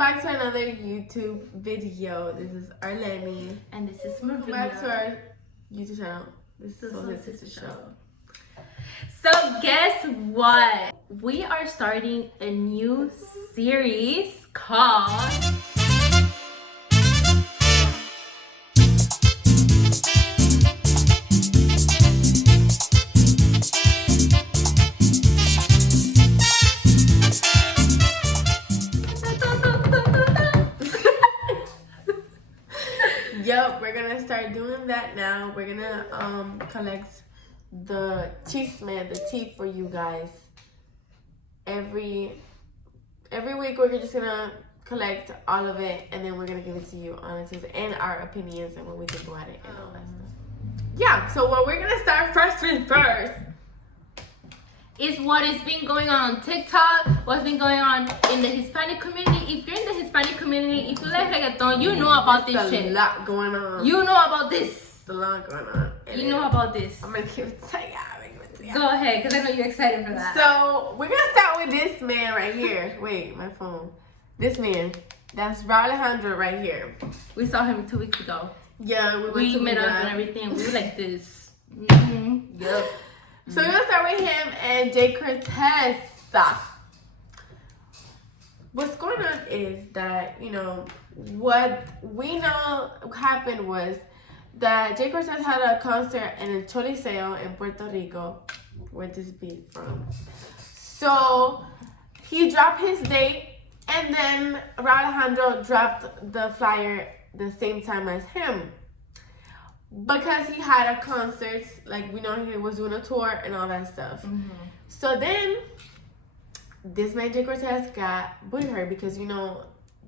back to another YouTube video. This is Arlene. And this is Maria. Welcome back to our YouTube channel. This is Soul Sister Show. So guess what? We are starting a new series called Yep, we're gonna start doing that now. We're gonna collect the chisme, the tea for you guys. Every week we're just gonna collect all of it, and then we're gonna give it to you on it and our opinions and what we think about it and all that stuff. Yeah, so what we're gonna start first is what has been going on TikTok, what's been going on in the Hispanic community. If you're in the Hispanic community, if you like reggaeton, you know about this shit. There's a lot going on. You know about this. There's a lot going on. You know about this. I'm gonna give it to you. Go ahead, because I know you're excited for that. So, we're gonna start with this man right here. Wait, my phone. This man. That's Rauw Alejandro right here. We saw him 2 weeks ago. Yeah, we met up and everything. We were like this. Mm-hmm. Yep. So we're gonna start with him and Jhay Cortez. What's going on is that, you know, what we know happened was that Jhay Cortez had a concert in El Choliseo in Puerto Rico, where this beat from. So he dropped his date, and then Rauw Alejandro dropped the flyer the same time as him. Because he had a concert, like we know he was doing a tour and all that stuff. Mm-hmm. So then, this man Jhay Cortez got butthurt because, you know,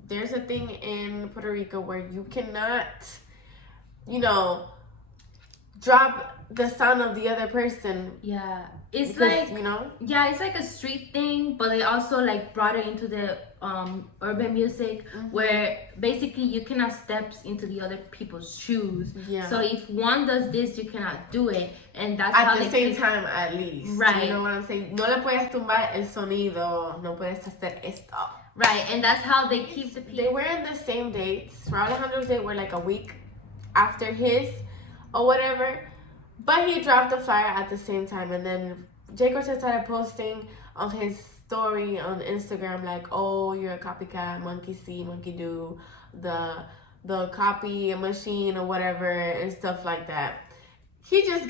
there's a thing in Puerto Rico where you cannot, you know, drop the sound of the other person. Yeah, it's because, like, you know, yeah, it's like a street thing, but they also like brought it into the urban music, mm-hmm. where basically you cannot step into the other people's shoes. Yeah. So if one does this, you cannot do it, and that's at how the same time, at least. Right. You know what I'm saying? No le puedes tumbar el sonido. No puedes hacer esto. Right, and that's how they keep the people. They were in the same dates. Rauw Alejandro's date were like a week after his or whatever. But he dropped the flyer at the same time. And then Jhay Cortez started posting on his story on Instagram like, oh, you're a copycat, monkey see, monkey do, the copy machine or whatever and stuff like that. He just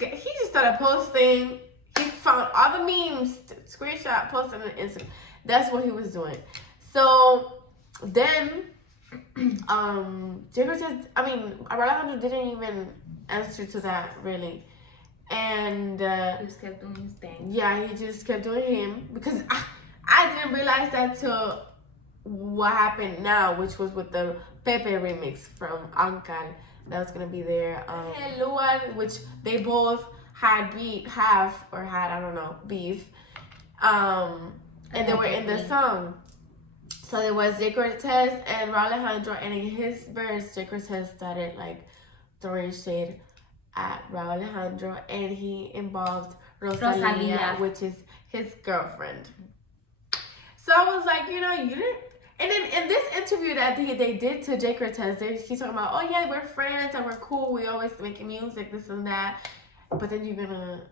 started posting. He found all the memes, screenshot, posted on Instagram. That's what he was doing. So then, Jhay Cortez, Rauw Alejandro didn't even answer to that really, and he just kept doing his thing. Yeah, he just kept doing him because I didn't realize that till what happened now, which was with the Pepe remix from Ancal that was gonna be there. And Luan, which they both had beef, and they were in the song. So there was Jhay Cortez and Rauw Alejandro, and in his verse, Jhay Cortez started like throwing shade at Rauw Alejandro, and he involved Rosalia, which is his girlfriend. So I was like, you know, you didn't. And then in this interview that they did to Jhay Cortez, he's talking about, oh yeah, we're friends and we're cool. We always making music, this and that. But then you're gonna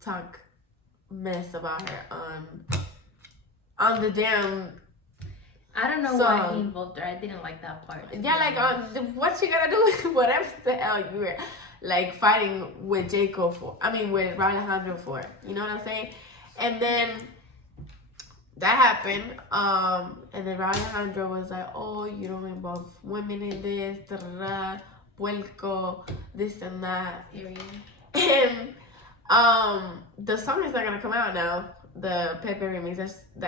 talk mess about her on the damn. I don't know why he involved her. I didn't like that part. Yeah, like what you gonna do with whatever the hell you were like fighting with with Rauw Alejandro for. You know what I'm saying? And then that happened. And then Rauw Alejandro was like, oh, you don't involve women in this, puerco, this and that. And the song is not gonna come out now. The Pepe remix.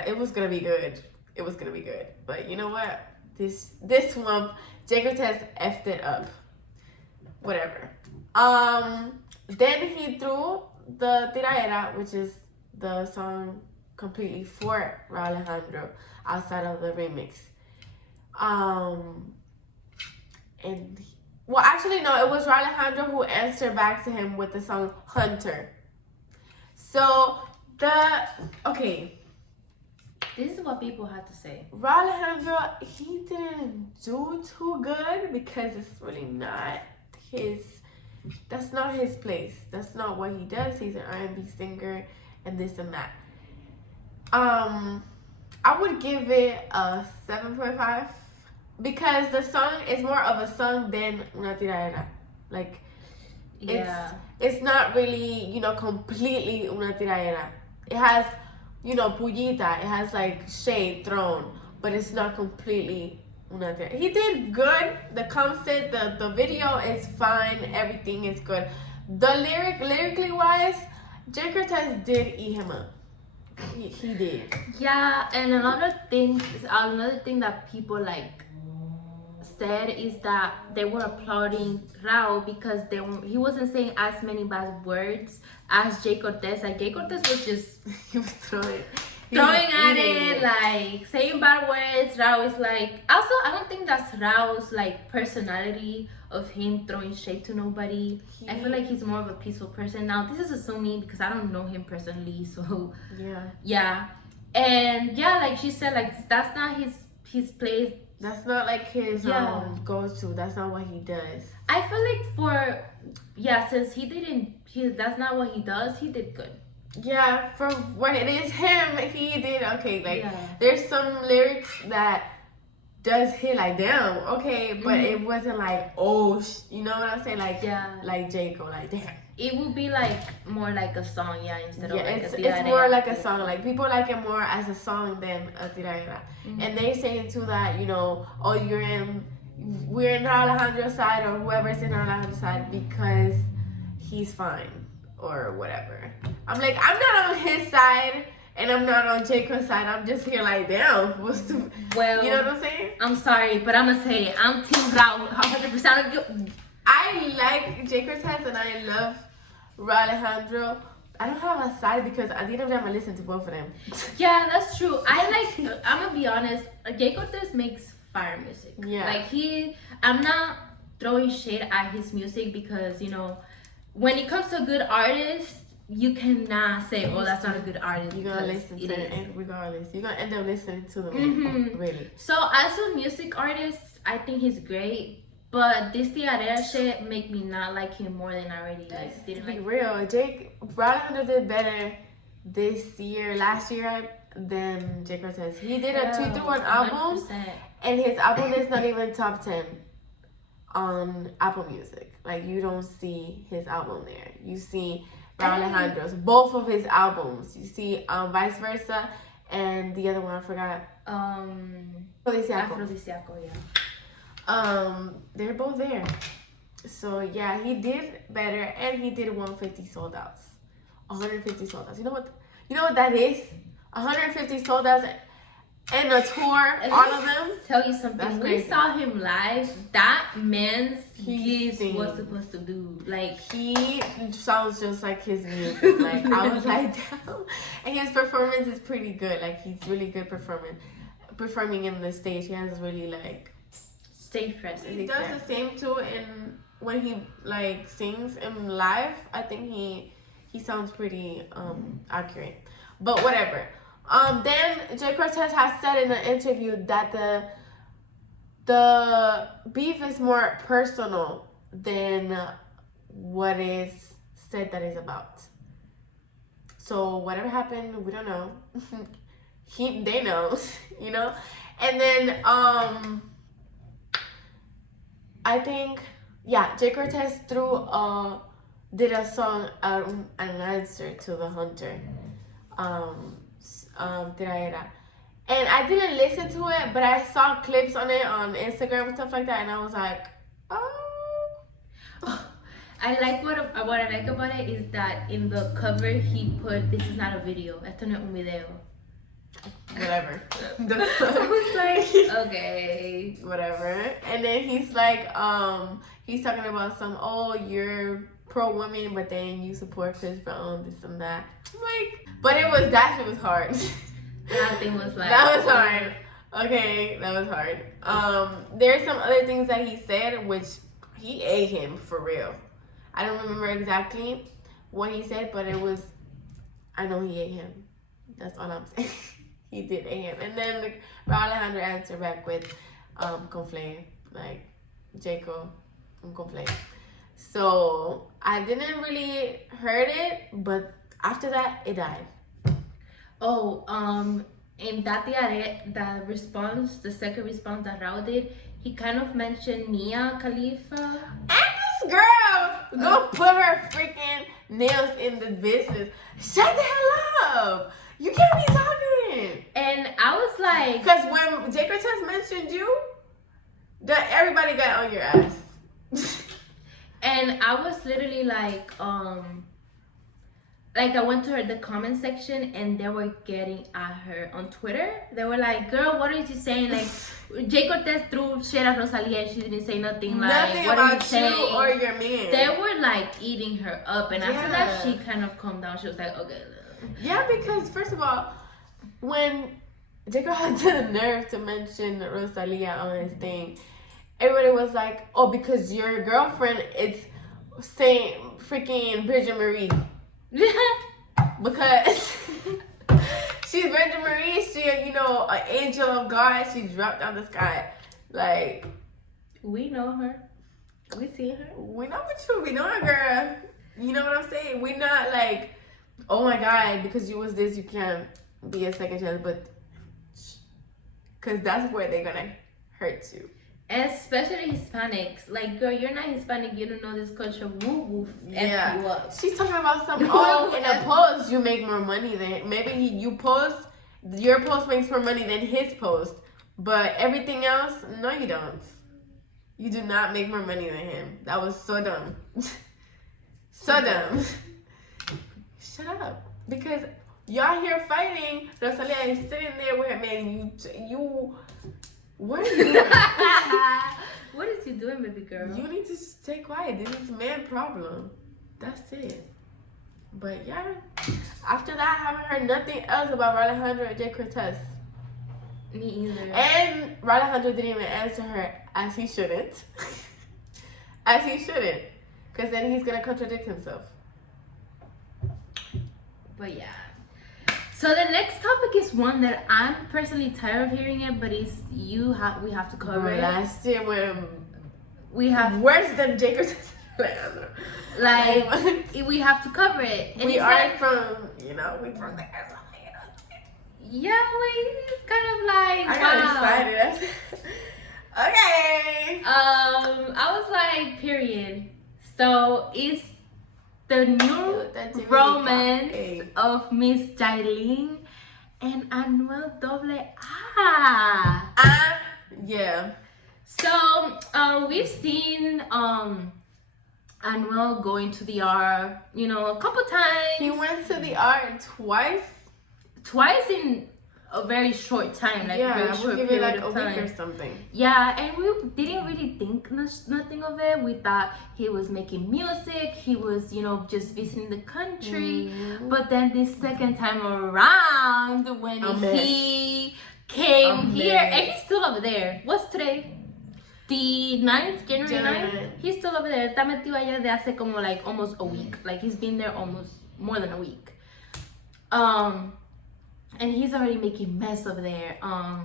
It was gonna be good. It was gonna be good, but you know what? This one, Jhay Cortez effed it up. Whatever. Then he threw the Tiraera, which is the song completely for Rauw Alejandro, outside of the remix. Actually no, it was Rauw Alejandro who answered back to him with the song Hunter. So This is what people have to say. Rauw Alejandro, he didn't do too good because it's really not his. That's not his place. That's not what he does. He's an R&B singer and this and that. I would give it a 7.5 because the song is more of a song than una tiradera. Like, it's not really, you know, completely una tiradera. It has, you know, pullita. It has like shade thrown, but it's not completely una tiradera. He did good. The concept, the video is fine. Everything is good. The lyrically wise, Jhay Cortez did eat him up. He did. Yeah, and another thing that people like said is that they were applauding Rauw because he wasn't saying as many bad words as Jhay Cortez. Like Jhay Cortez was just he was throwing at it, like saying bad words. Rauw is like, also I don't think that's Rauw's like personality of him throwing shade to nobody. I feel like he's more of a peaceful person. Now this is assuming because I don't know him personally, so yeah. And yeah, like she said, like that's not his place. That's not like his go-to. That's not what he does. I feel like since that's not what he does, he did good. Yeah, for what it is him, he did okay. Like there's some lyrics that does hit like damn, okay, but it wasn't like you know what I'm saying? Like like Jacob, like damn. It would be like more like a song, instead of like it's more like a song. Like people like it more as a song than a tiradera. And they say too that, you know, we're in Rauw Alejandro's side or whoever's in Rauw Alejandro's side because he's fine or whatever. I'm like, I'm not on his side and I'm not on Jacob's side. I'm just here like, damn, well, you know what I'm saying? I'm sorry, but I'm gonna say it. I'm Team Rauw 100% of you. I like Jhay Cortez and I love Rauw Alejandro. I don't have a side because at the end of the day, I'm gonna listen to both of them. Yeah, that's true. I'm gonna be honest. Jhay Cortez makes fire music. Yeah. Like I'm not throwing shade at his music because, you know, when it comes to a good artist, you cannot say, oh, that's not a good artist. You're gonna listen to it regardless. You're gonna end up listening to them. Really. So as a music artist, I think he's great. But this tiradera shit make me not like him more than I already didn't like. Be real, Rauw Alejandro did better last year than Jhay Cortez. He did a 2-through-1 album, 100%. And his album is not even top 10 on Apple Music. Like you don't see his album there. You see Rauw Alejandro's, both of his albums. You see Vice Versa and the other one I forgot. Afrodisiaco, yeah. They're both there. So yeah, he did better and he did 150 sold outs. 150 sold outs. You know what that is? 150 sold outs and a tour, all of them. Tell you something. We saw him live. That man's gives what's supposed to do. Like he sounds just like his music. Like I was like down. And his performance is pretty good. Like he's really good performing in the stage. He has really like stage presence. He does the same too when he like sings in live. I think he sounds pretty accurate. But whatever. Then Jhay Cortez has said in an interview that the beef is more personal than what is said that is about. So whatever happened, we don't know. They know, you know. And then I think Jhay Cortez did a song an answer to the Hunter. Tiradera. And I didn't listen to it, but I saw clips on it on Instagram and stuff like that, and I was like, oh. I like what I like about it is that in the cover he put, "This is not a video, esto no es un video." Whatever. I was like, okay, whatever. And then he's like, he's talking about you're pro women, but then you support Chris Brown, this and that. I'm like, but that shit was hard. That thing was like, that was hard. Okay, that was hard. There's some other things that he said, which he ate him for real. I don't remember exactly what he said, but I know he ate him. That's all I'm saying. he did AM. And then like, Rauw Alejandro answered back with conflé, like Jacob conflé. So I didn't really heard it, but after that it died. Oh, in that the response, the second response that Rauw did, he kind of mentioned Mia Khalifa. And this girl go put her freaking nails in the business. Shut the hell up! You can't be talking. And I was like, because when Jhay Cortez mentioned you, that everybody got on your ass. and I was literally like I went to the comment section and they were getting at her on Twitter. They were like, girl, what are you saying? Like, Jhay Cortez threw shit at Rosalia and she didn't say nothing. Nothing like, what about are you you or your man. They were like eating her up. And after that, she kind of calmed down. She was like, okay. Yeah, because first of all, when Jacob had the nerve to mention Rosalia on his thing, everybody was like, oh, because your girlfriend is saying freaking Virgin Marie. Because she's Virgin Marie, she, you know, an angel of God, she dropped out the sky. Like, we know her. We see her. We know what you, we know her, girl. You know what I'm saying? We not like, oh my God, because you was this, you can't be a second chance, but because that's where they're gonna hurt you. Especially Hispanics. Like, girl, you're not Hispanic, you don't know this culture. Woo woo. Yeah. You up. She's talking about some, oh, in a post, you make more money than, maybe you post, your post makes more money than his post, but everything else, no, you don't. You do not make more money than him. That was so dumb. So dumb. Shut up. Because y'all here fighting, Rosalia is sitting there with her man, you what are you doing? What is you doing, baby girl? You need to stay quiet. This is man problem. That's it. But yeah, after that, I haven't heard nothing else about Rauw Alejandro or Jhay Cortez. Me either. And Rauw Alejandro didn't even answer her as he shouldn't. As he shouldn't. Because then he's going to contradict himself. But yeah. So the next topic is one that I'm personally tired of hearing it, but it's we have to cover it. Last year when we have worse than Jhay Cortez. Like we have to cover it. And we are like, from, you know, we from there. Yeah, it's kind of like I got excited. Okay. I was like, period. So it's the new romance of Miss Yailin and Anuel AA. Yeah. So we've seen Anuel going to the R, you know, a couple times. He went to the R twice in a very short time, like yeah, very short give period it like of a time. week or something. Yeah, and we didn't really think nothing of it. We thought he was making music, he was, you know, just visiting the country. But then this second time around, when he came here, and he's still over there. What's today? The 9th, January 9th? He's still over there. Está metido allá de hace como like almost a week. Like he's been there almost more than a week. And he's already making mess over there.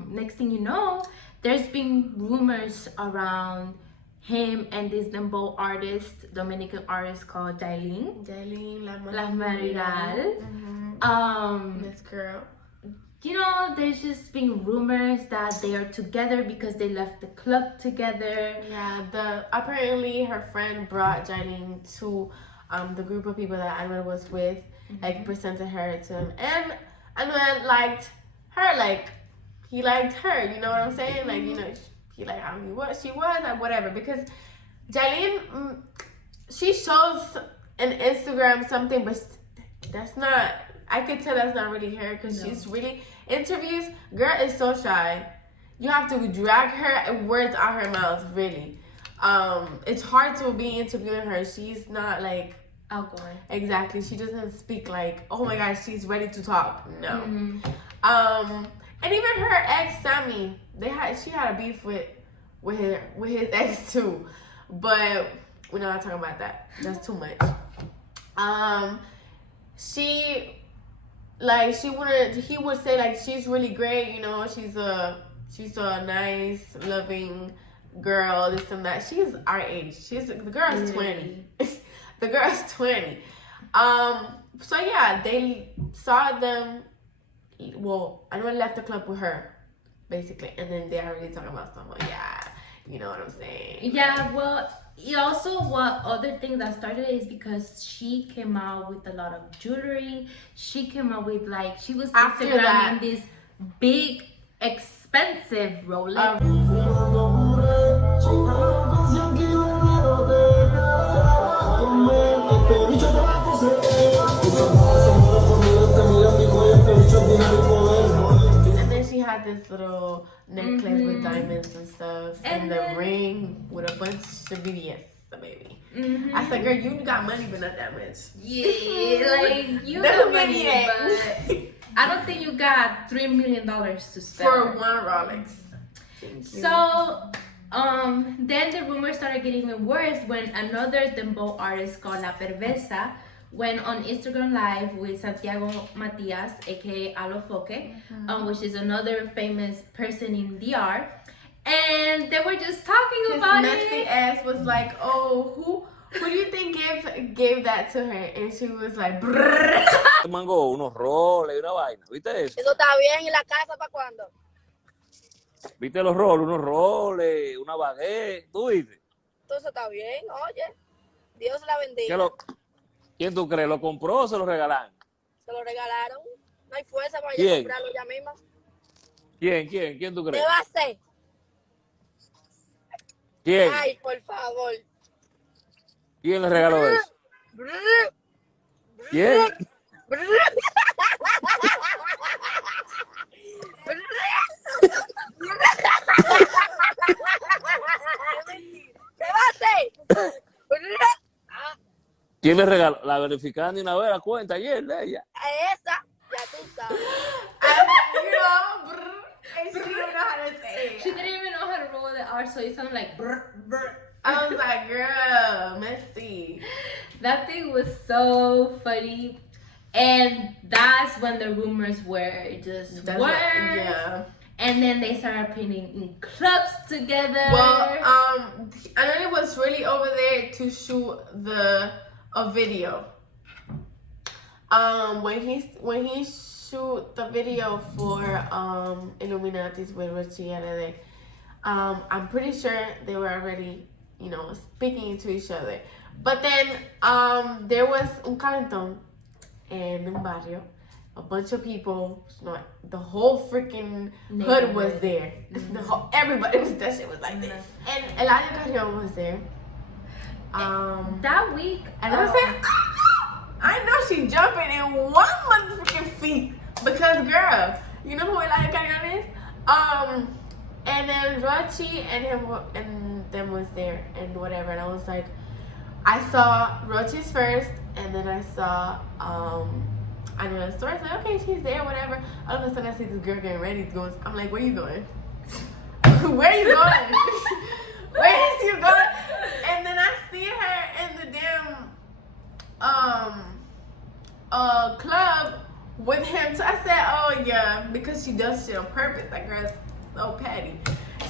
Next thing you know, there's been rumors around him and this dembow artist, Dominican artist called Yailin. Yailin, La Mariral. This girl. You know, there's just been rumors that they are together because they left the club together. Yeah, apparently her friend brought Yailin to the group of people that Anuel was with, like presented her to him, and Anuel liked her, like he liked her. You know what I'm saying? Like, you know, he liked how she was, like whatever. Because Yailin, she shows an Instagram something, but that's not. I could tell that's not really her because she's really interviews. Girl is so shy. You have to drag her words out her mouth. Really, it's hard to be interviewing her. She's not like outgoing. Exactly. She doesn't speak like, oh my gosh, she's ready to talk. No. And even her ex Sammy, she had a beef with his ex too, but we're not talking about that. That's too much. She like he would say like she's really great, you know, she's a nice, loving girl, this and that. She's our age. The girl's 20. The girl's 20. So yeah, they saw them. Well, Anuel left the club with her, basically, and then they're already talking about stuff like, yeah, you know what I'm saying. Yeah, well, also what other thing that started is because she came out with a lot of jewelry. She came out with like she was After Instagramming that, this big expensive Rolex. And then she had this little necklace with diamonds and stuff, and the ring with a bunch of BBS, baby. I said, girl, you got money, but not that much. Yeah, like you got money, but I don't think you got $3 million to spend for one Rolex. So, then the rumors started getting even worse when another dembow artist called La Perversa went on Instagram Live with Santiago Matias, aka Alofoque, which is another famous person in DR, and they were just talking about it. His nasty ass was like, "Oh, who do you think gave that to her?" And she was like, "Brrr." Mango, unos roles y una vaina, ¿viste eso? Eso está bien, ¿y la casa para cuándo? ¿Viste los roles? Unos roles, una baguette, ¿tú viste? Todo eso está bien, oye. Dios la bendiga. ¿Quién tú crees? ¿Lo compró o se lo regalaron? Se lo regalaron. No hay fuerza para ¿Quién? comprarlo ya misma. ¿Quién tú ¿Qué crees? va a hacer? ¿Quién? Ay, por favor. ¿Quién le regaló eso? ¿Quién? ¿Qué va a hacer? ¿Quién le regaló? La verificaron de una vez la cuenta ayer de ella. A esa, ya tú sabes. You know, brrr, and she didn't even know how to say it. She didn't even know how to roll the R, so it sounded like brr, brr. I was like, girl, messy. That thing was so funny. And that's when the rumors were just Yeah. And then they started playing in clubs together. Well, Anuel was really over there to shoot a video. When he shoot the video for Illuminati's with Richie LA, I'm pretty sure they were already, you know, speaking to each other. But then there was un calentón in un barrio. A bunch of people, the whole freaking hood was there. Everybody was, that shit was like this. And Eladio Carrion was there. That week, And I was like, I know she jumping in one motherfucking feet. Because girl, you know who Eladio Carrion is? And then Rochi and him and them was there and whatever. And I was like, I saw Rochi's first, and then I saw I know the story. I was like, okay, she's there, whatever. All of a sudden, I see this girl getting ready to go. I'm like, where you going? Where are you going? Where is you going? And then I see her in the damn club with him. So I said, oh yeah, because she does shit on purpose. That girl's so petty.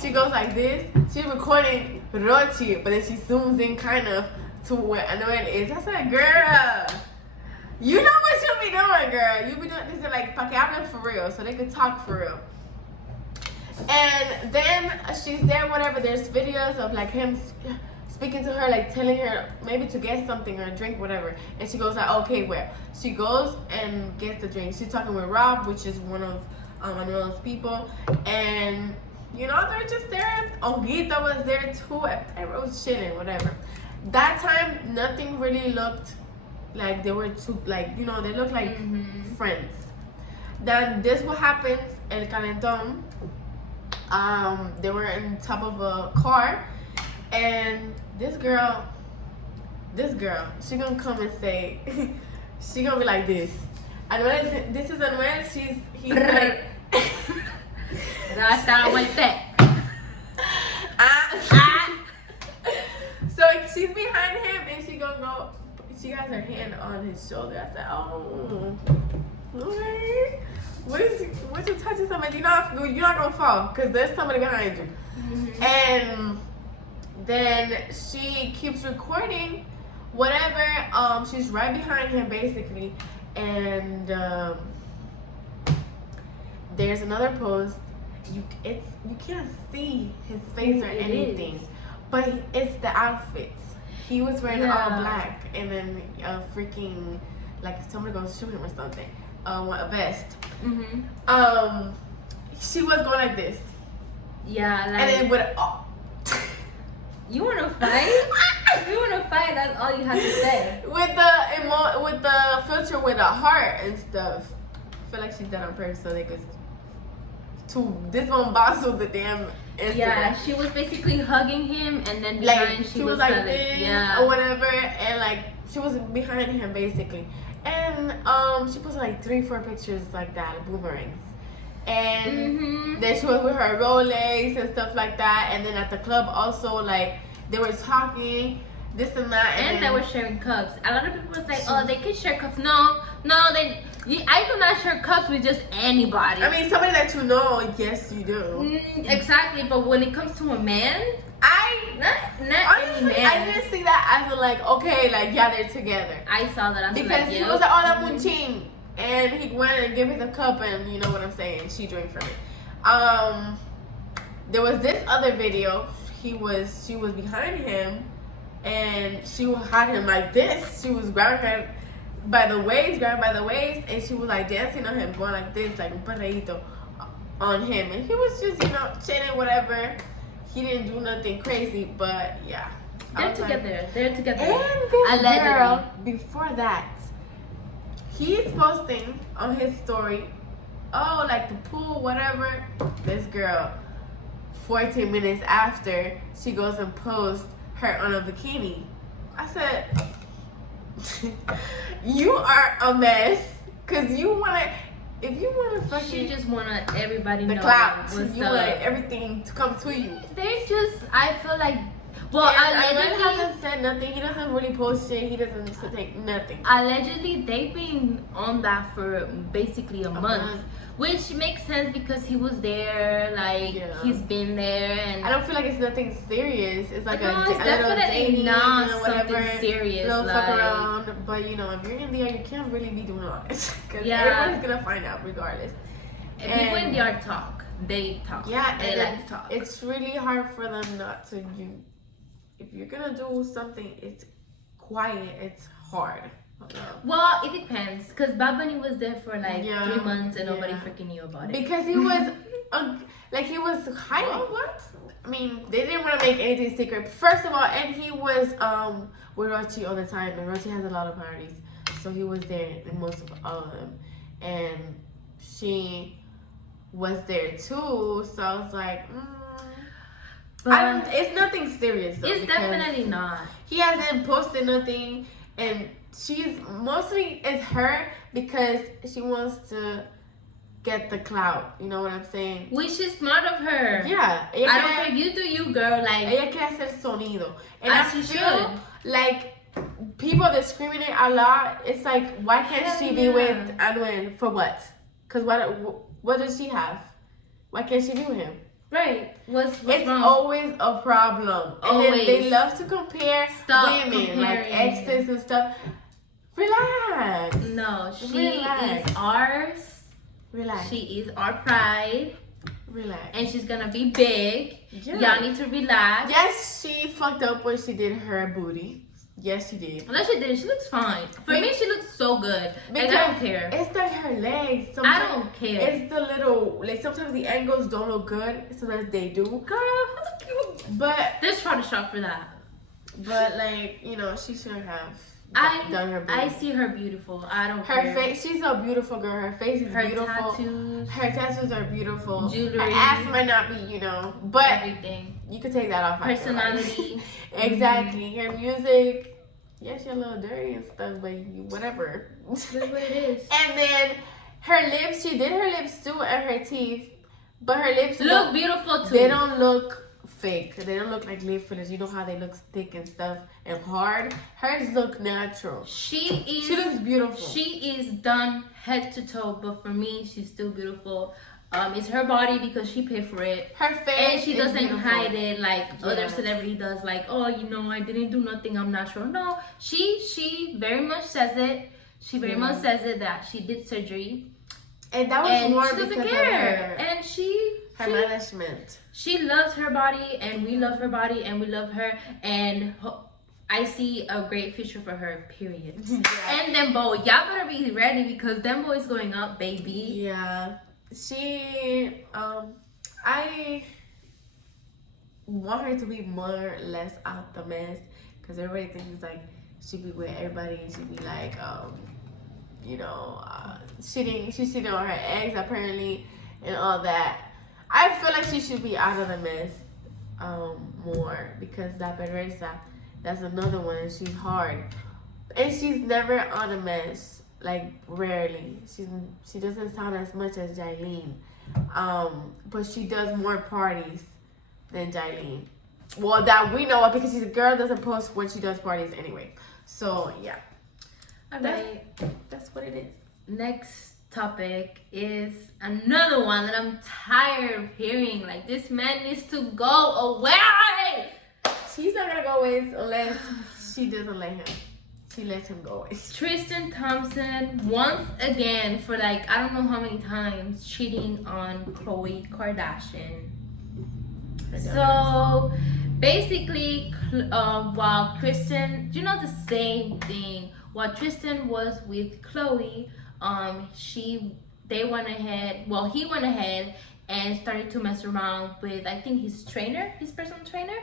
She goes like this. She's recording Rochi, but then she zooms in kind of to where Anuel is. I said, girl, you know what you be doing, girl. You be doing this like pa que hablen for real, so they could talk for real. And then she's there, whatever. There's videos of like him speaking to her, like telling her maybe to get something or a drink, whatever. And she goes like, okay, well, she goes and gets the drink. She's talking with Rauw, which is one of Anuel's people, and you know they're just there. Ongita was there too. Everyone was chilling, whatever. That time, nothing really looked like they were too, like, you know, they look like friends. Then this what happens El Calentón. They were in top of a car, and this girl, she gonna come and say, she gonna be like this. Anuel, this is Anuel. He's like, so she's behind him, and she gonna go. She has her hand on his shoulder. I said, oh. Okay. Once you touch somebody, you're not gonna fall because there's somebody behind you. Mm-hmm. And then she keeps recording whatever. She's right behind him basically, and there's another post. You can't see his face or anything, but it's the outfits. He was wearing all black, and then freaking like somebody goes shoot him or something. A vest. Mm-hmm. She was going like this. Yeah, like. And then with you wanna fight? You wanna fight? That's all you have to say. With the filter with a heart and stuff. I feel like she did on purpose so they could this one bossed the damn Instagram. Yeah, she was basically hugging him, and then behind like, she was like like this or whatever, and like she was behind him basically. And she posted like 3-4 pictures like that, boomerangs. And then she was with her Rolex and stuff like that. And then at the club also, like, they were talking, this and that. And they were sharing cups. A lot of people was like, oh, they can share cups. No, I do not share cups with just anybody. I mean, somebody that you know, yes, you do. Exactly, but when it comes to a man, honestly, I didn't see that as a, like, okay, like, yeah, they're together. I saw that. Because he was like, oh, that muchín. And he went and gave her the cup, and you know what I'm saying, she drank from it. There was this other video. She was behind him, and she had him like this. She was grabbing her by the waist, and she was like dancing on him, going like this, like un perreíto on him. And he was just, chilling, whatever. He didn't do nothing crazy, but yeah. They're together. And this girl, before that, he's posting on his story, oh, like the pool, whatever. This girl, 14 minutes after, she goes and posts her on a bikini. I said, you are a mess, because you want to, if you want to fucking... She just want everybody the know clouds. what's You up. want everything to come to you. They just, I feel like, well, allegedly, hasn't said nothing. He doesn't really post shit. He doesn't say nothing. Allegedly, they've been on that for basically a month. Which makes sense because he was there, like, he's been there, and... I don't feel like it's nothing serious. It's like no, a it's little definitely dating, not whatever, something serious. little like, fuck around. But, if you're in the art, you can't really be doing all this. Because everybody's going to find out regardless. If people in the art talk, they talk. Yeah, they like to talk. It's really hard for them not to... If you're going to do something, it's quiet, it's hard. Well, it depends, because Bad Bunny was there for like 3 months and nobody freaking knew about it. Because he was, he was hiding. What? I mean, they didn't want to make anything secret. First of all, and he was with Rochi all the time, and Rochi has a lot of parties, so he was there in most of all of them, and she was there too. So I was like, it's nothing serious though. It's definitely not. He hasn't posted nothing, and it's her because she wants to get the clout. You know what I'm saying? Which is smart of her. Yeah. I don't care. You do you, girl. Like, ella quiere hacer sonido. And as I she feel should. like people discriminate a lot. It's like, why can't she be with Anuel for what? Because what does she have? Why can't she be with him? Right. What's it's wrong? always a problem. Always. And then they love to compare women, comparing. like exes and stuff. Relax. No, she is ours. Relax. She is our pride. Relax. And she's gonna be big. Yeah. Y'all need to relax. Yes, she fucked up when she did her booty. Yes, she did. Unless she did, she looks fine. For me, she looks so good. Like, I don't care. It's like her legs. I don't care. It's the little, sometimes the angles don't look good. Sometimes they do. Girl, but there's Photoshop for that. But she should have done her booty. I see her beautiful. I don't care. Her face, she's a beautiful girl. Her face is beautiful. Her tattoos are beautiful. Jewelry. Her ass might not be, but everything. You could take that off. Personality. Exactly. Her music. Yes, you're a little dirty and stuff, but whatever. That's what it is. And then her lips, she did her lips too, and her teeth. But her lips look beautiful too. They don't look fake. They don't look like lip fillers. You know how they look thick and stuff and hard. Hers look natural. She looks beautiful. She is done head to toe, but for me, she's still beautiful. It's her body because she paid for it. Her face, and she doesn't beautiful. hide it like other celebrity does. Like, oh, you know, I didn't do nothing. I'm natural. No, she very much says it. She very much says it that she did surgery, and that was more she doesn't because care. Of her, and she management. She loves her body, and we love her body, and we love her, and I see a great future for her. Period. Yeah. And Dembo, y'all better be ready because Dembo is going up, baby. Yeah. She, I want her to be more or less out the mess because everybody thinks like she be with everybody and she be like, you know, she's cheating on her ex apparently and all that. I feel like she should be out of the mess more because La Perversa, that's another one and she's hard. And she's never on a mess. Like rarely. She doesn't sound as much as Yailin. But she does more parties than Yailin. Well, that we know of because she's a girl doesn't post when she does parties anyway. So yeah. That's what it is. Next topic is another one that I'm tired of hearing. Like, this man needs to go away. She's not gonna go away unless she doesn't let him. She lets him go away. Tristan Thompson, once again, for like, I don't know how many times, cheating on Khloe Kardashian. So, basically, while Tristan, you know the same thing. While Tristan was with Khloe, he went ahead and started to mess around with, I think, his personal trainer.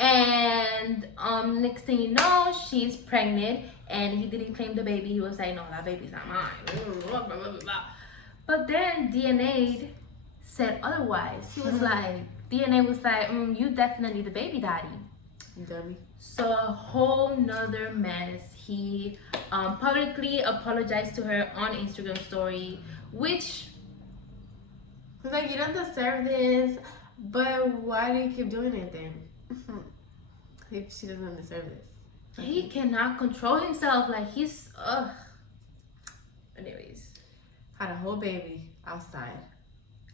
And next thing you know, she's pregnant and he didn't claim the baby. He was like, no, that baby's not mine. But then DNA said otherwise. He was like, DNA was like, you definitely the baby daddy. Dummy. So a whole nother mess. He publicly apologized to her on Instagram story, which was like, you don't deserve this, but why do you keep doing it then? If she doesn't deserve this. He cannot control himself. Like, he's anyways. Had a whole baby outside.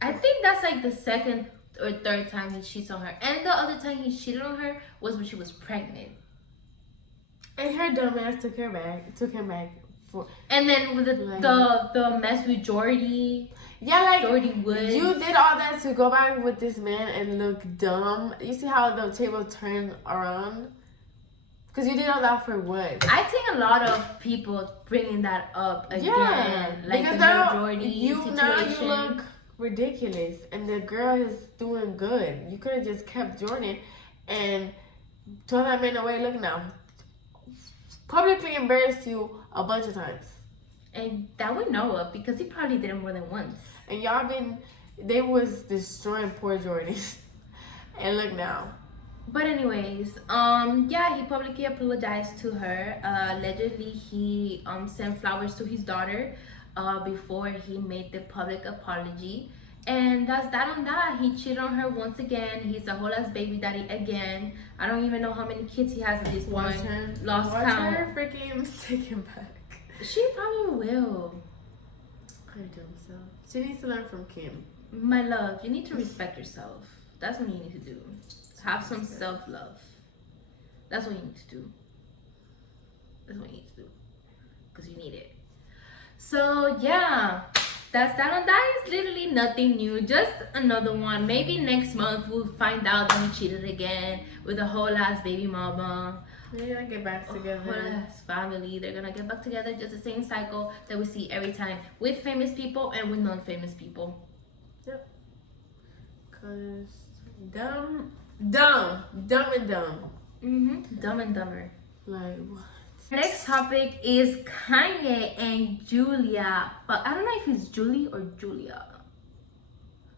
I think that's like the second or third time he cheats on her. And the other time he cheated on her was when she was pregnant. And her dumbass took him back for. And then with the mess with Jordy. Yeah, like Jordy Woods. You did all that to go back with this man and look dumb. You see how the table turned around? Because you did all that for what? I think a lot of people bringing that up again. Yeah, like because the now Jordy you situation. look ridiculous, and the girl is doing good. You could have just kept Jordan and told that man away. Look now, publicly embarrassed you a bunch of times. And that we know of because he probably did it more than once. And they was destroying poor Jordan. And look now. But anyways, yeah, he publicly apologized to her. Allegedly, he sent flowers to his daughter before he made the public apology. And that's that on that. He cheated on her once again. He's a whole ass baby daddy again. I don't even know how many kids he has at this point. Lost count. Watch her freaking take him back. She probably will. I don't so. She needs to learn from Kim. My love, you need to respect yourself. That's what you need to do. Have some self-love. That's what you need to do. That's what you need to do. Because you need it. So, yeah. That's that on that. Is literally nothing new. Just another one. Maybe next month we'll find out that he cheated again with a whole ass baby mama. They're gonna get back together. Whole ass family. They're gonna get back together. Just the same cycle that we see every time with famous people and with non-famous people. Yep. Cause dumb and dumb. Dumb and Dumber. Like what? Next topic is Kanye and Julia. But I don't know if it's Julie or Julia.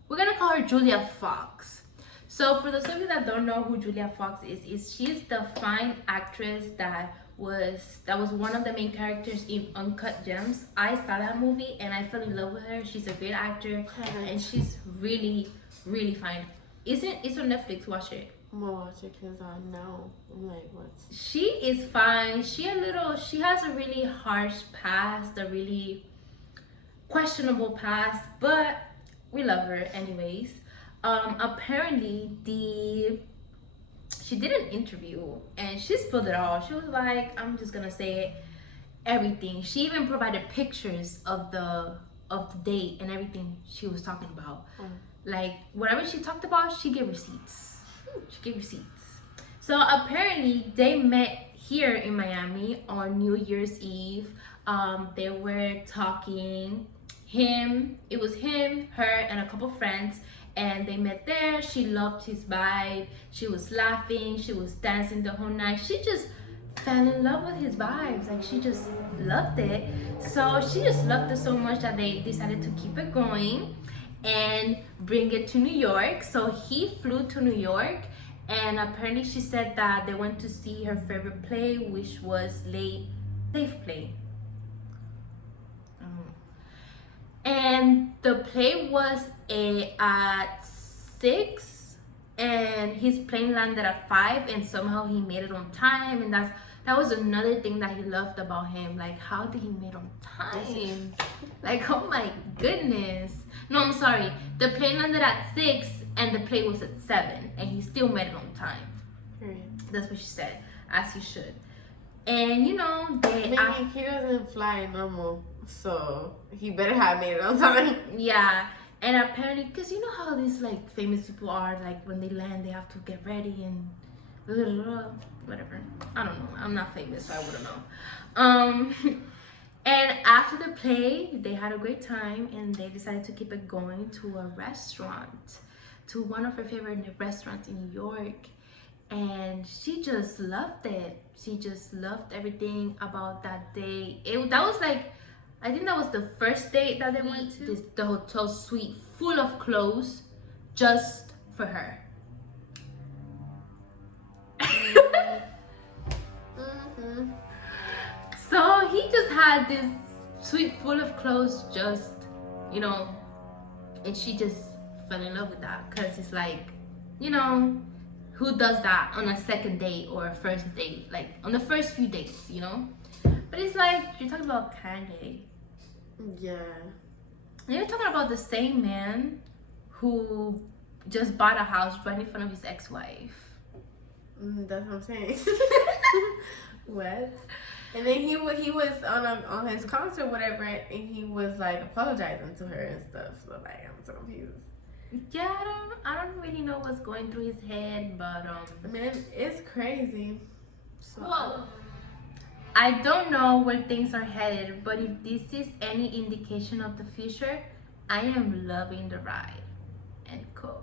We're gonna call her Julia Fox. So for those of you that don't know who Julia Fox is she's the fine actress that was one of the main characters in Uncut Gems. I saw that movie and I fell in love with her. She's a great actor and she's really, really fine. It's on Netflix. Watch it. I'm gonna watch it because I know. I'm like, what? She is fine. She has a really harsh past, a really questionable past, but we love her anyways. Apparently she did an interview and she spilled it all. She was like, I'm just gonna say it, everything. She even provided pictures of the date and everything she was talking about. Like whatever she talked about, she gave receipts. So apparently they met here in Miami on New Year's Eve. They were talking. It was him, her, and a couple friends, and they met there. She loved his vibe. She was laughing. She was dancing the whole night. She just fell in love with his vibes. Like, she just loved it. So she just loved it so much that they decided to keep it going and bring it to New York. So he flew to New York, and apparently she said that they went to see her favorite play, which was Leaf Play. And the play was at 6, and his plane landed at 5, and somehow he made it on time. And that was another thing that he loved about him. Like, how did he make it on time? Like, oh my goodness. No, I'm sorry. The plane landed at 6, and the plane was at 7, and he still made it on time. That's what she said, as he should. And you know, he doesn't fly normal, so he better have made it on time. Yeah. And apparently, because you know how these like famous people are, like when they land they have to get ready and whatever. I don't know, I'm not famous, so I wouldn't know. And after the play they had a great time, and they decided to keep it going to a restaurant, to one of her favorite restaurants in New York. And she just loved it. She just loved everything about that day. That was like, I think that was the first date that they went to. The hotel suite full of clothes just for her. So he just had this suite full of clothes, just, you know, and she just fell in love with that, because it's like, you know, who does that on a second date or a first date? Like on the first few dates, you know? But it's like, you're talking about Kanye. Yeah. And you're talking about the same man who just bought a house right in front of his ex-wife. That's what I'm saying. What? And then he was on his concert, whatever, and he was like apologizing to her and stuff. So like, I'm so confused. Yeah, I don't really know what's going through his head, but man, it's crazy. So well, I don't know where things are headed, but if this is any indication of the future, I am loving the ride. And cool.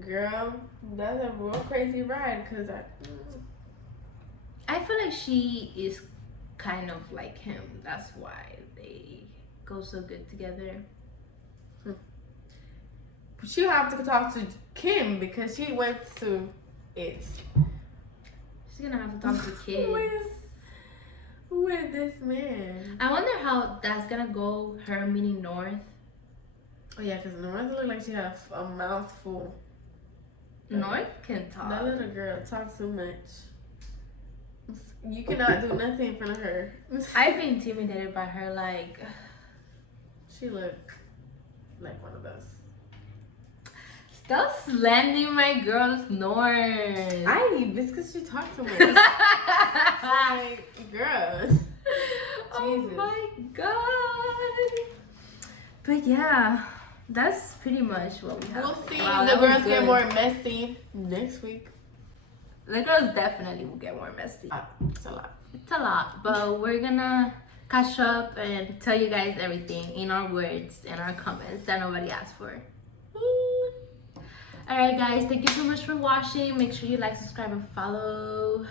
Girl, that's a real crazy ride, because I feel like she is kind of like him. That's why they go so good together. She'll have to talk to Kim because she went to it. She's gonna have to talk to kids. Who is this man? I wonder how that's gonna go, her meeting North. Oh yeah, because North look like she has a mouthful. North can talk. That little girl talks too much. You cannot do nothing in front of her. I've been intimidated by her, like... She look like one of those. Stop slamming my girl's North. It's because she talks too much. Like, girls. Oh Jesus. my god. But yeah, that's pretty much what we have. We'll see Wow, if the that was girls get good. more messy next week. The girls definitely will get more messy. It's a lot. It's a lot, but we're gonna catch up and tell you guys everything in our words and our comments that nobody asked for. Alright guys, thank you so much for watching. Make sure you like, subscribe, and follow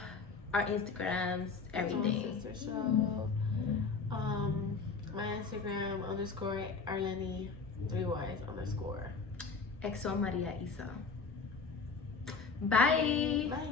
our Instagrams, everything. Sister Show. My Instagram _Arleni 3Ys _ XO Maria Isa. Bye. Bye.